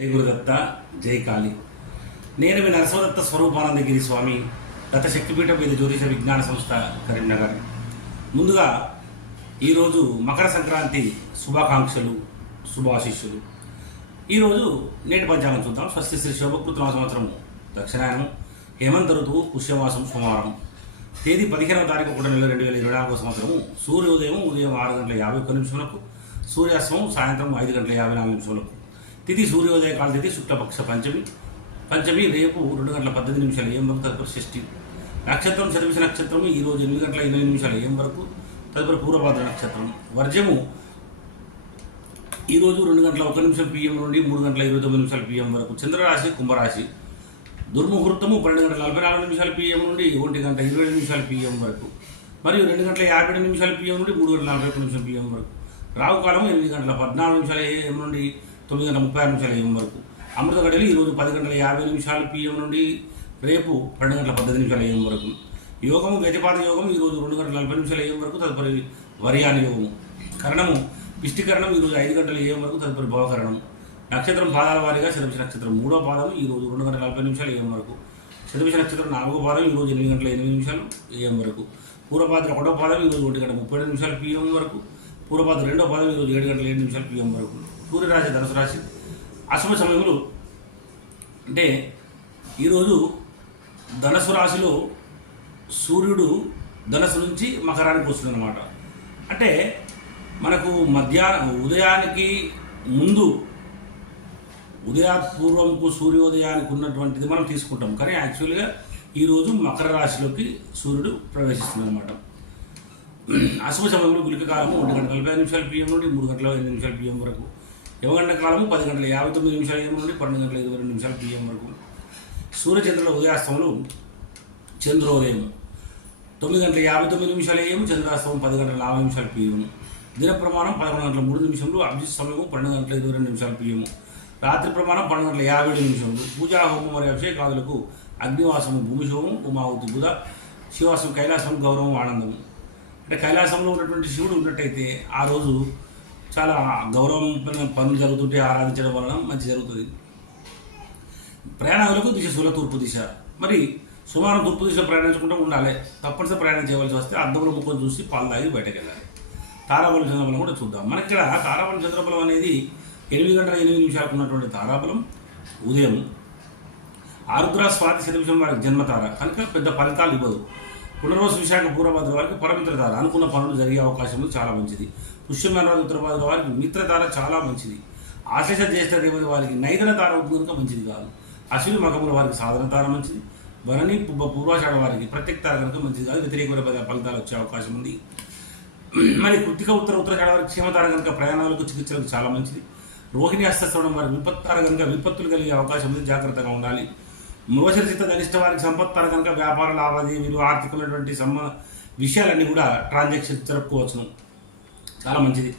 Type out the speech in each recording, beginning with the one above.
జై గురుదత్త జై కాళి. నేను మీ నరసవదత్త స్వరూపానందగిరి స్వామి దత్త శక్తిపీఠం మీద జ్యోతిష విజ్ఞాన సంస్థ కరీంనగర్. ముందుగా ఈరోజు మకర సంక్రాంతి శుభాకాంక్షలు శుభాశిష్యులు. ఈరోజు నేటి పంచాంగం చూద్దాం. స్వస్తి శ్రీ శోభకృత్మ సంవత్సరం దక్షిణాయనం హేమంత ఋతువు పుష్యమాసం సోమవారం. తేదీ పదిహేనవ తారీఖు ఒకటి నెల రెండు వేల ఇరవై నాలుగో సంవత్సరము. సూర్యోదయం ఉదయం ఆరు గంటల యాభై ఒక్క నిమిషములకు సూర్యాస్తమం సాయంత్రం ఐదు గంటల యాభై నాలుగు నిమిషములకు. తిథి సూర్యోదయ కాల తిథి శుక్లపక్ష పంచమి. పంచమి రేపు రెండు గంటల పద్దెనిమిది నిమిషాలు ఏం వరకు తదుపరి షష్ఠి. నక్షత్రం చదివిన నక్షత్రము ఈ రోజు ఎనిమిది గంటల ఎనిమిది నిమిషాలు ఏం వరకు తదుపరి పూర్వభాద్ర నక్షత్రం. వర్జము ఈరోజు రెండు గంటల ఒక నిమిషం పిఎం నుండి మూడు గంటల ఇరవై తొమ్మిది నిమిషాలు పిఎం వరకు చంద్రరాశి కుంభరాశి. దుర్ముహూర్తము పన్నెండు గంటల నలభై నాలుగు నిమిషాలు పిఎం నుండి ఒంటి గంట ఇరవై ఏడు నిమిషాలు పిఎం వరకు. మరియు రెండు గంటల యాభై ఏడు నిమిషాలు పిఎం నుండి మూడు గంటల నలభై ఒక్క నిమిషం పిఎం వరకు. రావు కాలం ఎనిమిది గంటల పద్నాలుగు నిమిషాల ఏఎం నుండి తొమ్మిది గంటల ముప్పై ఆరు నిమిషాల ఏఎం వరకు. అమృత గడియలు ఈరోజు పది గంటల యాభై నిమిషాలు పిఎం నుండి రేపు రెండు గంటల పద్దెనిమిది నిమిషాల ఏఎం వరకు. యోగము గతిపాత యోగం ఈరోజు రెండు గంటల నలభై నిమిషాల ఏఎం వరకు తదుపరి వర్యాన యోగము. కరణము పిష్టికరణం ఈరోజు ఐదు గంటల ఏఎం వరకు తదుపరి భవకరణం నక్షత్రం పాదాల వారీగా శతభిష నక్షత్రం మూడో పాదం ఈరోజు రెండు గంటల నలభై నిమిషాలు ఏఎం వరకు. శతభిష నక్షత్రం నాలుగో పాదం ఈరోజు ఎనిమిది గంటల ఎనిమిది నిమిషాలు ఏఎం వరకు. పూర్వపాత్ర ఒకటో పాదం ఈ రోజు ఒకటి గంట ముప్పై నిమిషాలు పిఎం వరకు. పూర్వపాత్ర రెండో పాదం ఈ రోజు ఏడు గంటల ఏడు నిమిషాలు పిఎం వరకు. సూర్యరాశి ధనుసు రాశి అశుభ సమయములు అంటే ఈరోజు ధనుసు రాశిలో సూర్యుడు ధనుసు నుంచి మకరానికి వస్తుంది అనమాట అంటే మనకు మధ్యాహ్నం ఉదయానికి ముందు ఉదయపూర్వంకు సూర్యోదయానికి ఉన్నటువంటిది మనం తీసుకుంటాం. కానీ యాక్చువల్గా ఈరోజు మకర రాశిలోకి సూర్యుడు ప్రవేశిస్తుంది అనమాట అశుభ సమయంలో గులిక కాలము రెండు గంటల నలభై నిమిషాలు పిఎం నుండి మూడు గంటల ఎనిమిది నిమిషాలు పిఎం వరకు యువగంట కాలము పది గంటల యాభై తొమ్మిది నిమిషాలు ఏం నుండి పన్నెండు గంటల ఇరవై రెండు నిమిషాలు పిఎం వరకు. సూర్యచంద్రుల ఉదయాస్తములు చంద్రోదయం తొమ్మిది గంటల యాభై తొమ్మిది నిమిషాలు ఏం చంద్రాస్తమం పది గంటల యాభై నిమిషాలు పిఎం దిన ప్రమాణం పదకొండు గంటల మూడు నిమిషంలో అభిజిత్ సమయము పన్నెండు గంటల ఇరవై రెండు నిమిషాలు పిఎం రాత్రి ప్రమాణం పన్నెండు గంటల యాభై ఏడు నిమిషంలో పూజా హోమం మరియు అభిషేకాదులకు అగ్నివాసము భూమిశోమం ఉమావతి బుధ శివాసం కైలాసం గౌరవం ఆనందము. అంటే కైలాసంలో ఉన్నటువంటి శివుడు ఉన్నట్టయితే ఆ రోజు చాలా గౌరవం పనులు జరుగుతుంటే ఆరాధించడం వలన మంచి జరుగుతుంది. ప్రయాణాలకు దిశ సుల తూర్పు దిశ. మరి సుమారు తూర్పు దిశ ప్రయాణించుకుంటూ ఉండాలి. తప్పనిసరి ప్రయాణం చేయవలసి వస్తే అద్దంలో ముఖం చూసి పాలు తాగి బయటకు వెళ్ళాలి తారాబలం చంద్రబలం కూడా చూద్దాం. మనకి ఇక్కడ తారాబలం చంద్రబలం అనేది ఎనిమిది గంటల ఎనిమిది నిమిషాలకు ఉన్నటువంటి తారాబలం. ఉదయం ఆరుద్ర స్వాతి శతవిషం వారికి జన్మతార. కనుక పెద్ద ఫలితాలు ఇవ్వదు. పునర్వసు విశాఖ పూర్వభద్ర వారికి పరమిత్ర తార అనుకున్న పనులు జరిగే అవకాశం చాలా మంచిది. పుష్యమేనరాజు ఉత్తరభద్ర వారికి మిత్రధార చాలా మంచిది. ఆశేష జ్యేష్ఠ దేవత వారికి నైదన తార మంచిది కాదు. అశ్విని మగముల వారికి సాధన తార మంచిది. భరణి పూర్వాషాఢ వారికి ప్రత్యేక తార కనుక మంచిది కాదు. వ్యతిరేకమైన ఫలితాలు వచ్చే అవకాశం ఉంది. మరి కృతిక ఉత్తర ఉత్తరాఖండ వారికి క్షేమతార కనుక ప్రయాణాలకు చికిత్సలకు చాలా మంచిది. రోహిణి హస్తశ్రవణం వారికి విపత్తార కనుక విపత్తులు కలిగే అవకాశం ఉంది. జాగ్రత్తగా ఉండాలి. మోసరిచిత గరిష్ట వారికి సంపత్తార కనుక వ్యాపార లావాదేవీలు ఆర్థికమైనటువంటి సంబ విషయాలన్నీ కూడా ట్రాన్సాక్షన్ జరుపుకోవచ్చును చాలా మంచిది.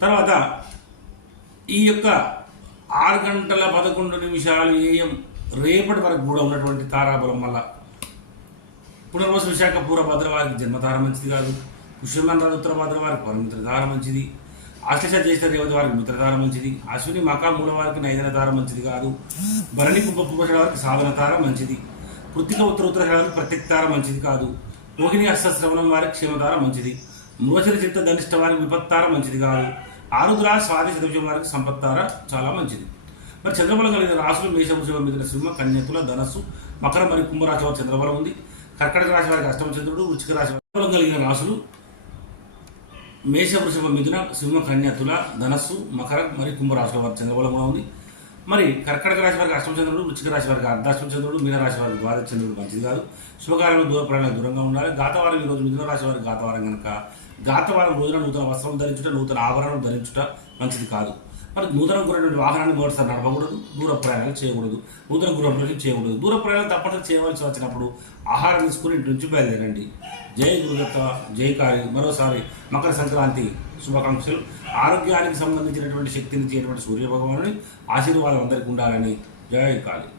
తర్వాత ఈ యొక్క ఆరు గంటల పదకొండు నిమిషాలు ఏఎం రేపటి వరకు కూడా ఉన్నటువంటి తారాబలం వల్ల పునర్వసు విశాఖ పూర్వభద్ర వారికి జన్మతార మంచిది కాదు. పుష్యమన్ ఉత్తర వారికి పరమిత్ర తార మంచిది. ఆశ్లేష జ్యేష్ఠ రేవతి వారికి మిత్రతార మంచిది. అశ్విని మకా మూల వారికి నైదన తార మంచిది కాదు. భరణి కుప్ప వారికి సాధన తార మంచిది. కృతిక ఉత్తర ఉత్తర వారికి మంచిది కాదు. రోహిణి అష్టశ్రవణం వారికి క్షేమతార మంచిది. మృగచరి చిత్త ధనిష్ట వారికి విపత్తార మంచిది కాదు. ఆరుద్ర స్వాతి చతుర్భుజం వారికి సంపత్తార చాలా మంచిది. మరి చంద్రబలం కలిగిన రాసులు మేషవృషభ మీద సింహ కన్యకుల ధనస్సు మకర మరియు కుంభరాశి వారి చంద్రబలం ఉంది. కర్కటక రాశి వారికి అష్టమ చంద్రుడు వృచ్చిక రాశి బలం కలిగిన రాసులు మేష వృషభ మిథున సింహ కన్యతుల ధనస్సు మకరం మరియు కుంభరాశుల వారి చంద్రబలంగా ఉంది. మరి కర్కటక రాశి వారికి అష్టమ చంద్రుడు వృచ్చిక రాశి వారికి అర్ధాష్టమ చంద్రుడు మీనరాశి వారికి ద్వాదశ చంద్రుడు మంచిది కాదు. శుభకార్యంలో దూర దూరంగా ఉండాలి. గాతవారం ఈ రోజు మిథున రాశి వారికి గాతవారం కనుక గాతవారం రోజున నూతన వస్త్రం ధరించుట నూతన ఆభరణం ధరించుట మంచిది కాదు. మరి నూతన గురైనటువంటి వాహనాన్ని మొదటిసారి నడపకూడదు దూర ప్రయాణాలు చేయకూడదు నూతన గృహంలోకి చేయకూడదు. దూర ప్రయాణాలు తప్పనిసరి చేయవలసి వచ్చినప్పుడు ఆహారం తీసుకుని ఇంటి నుంచి బయలుదేరండి. జై గురుదత్త జై కాళి. మరోసారి మకర సంక్రాంతి శుభాకాంక్షలు. ఆరోగ్యానికి సంబంధించినటువంటి శక్తిని చేయటువంటి సూర్యభగవానుని ఆశీర్వాదం అందరికీ ఉండాలని జై కాళి.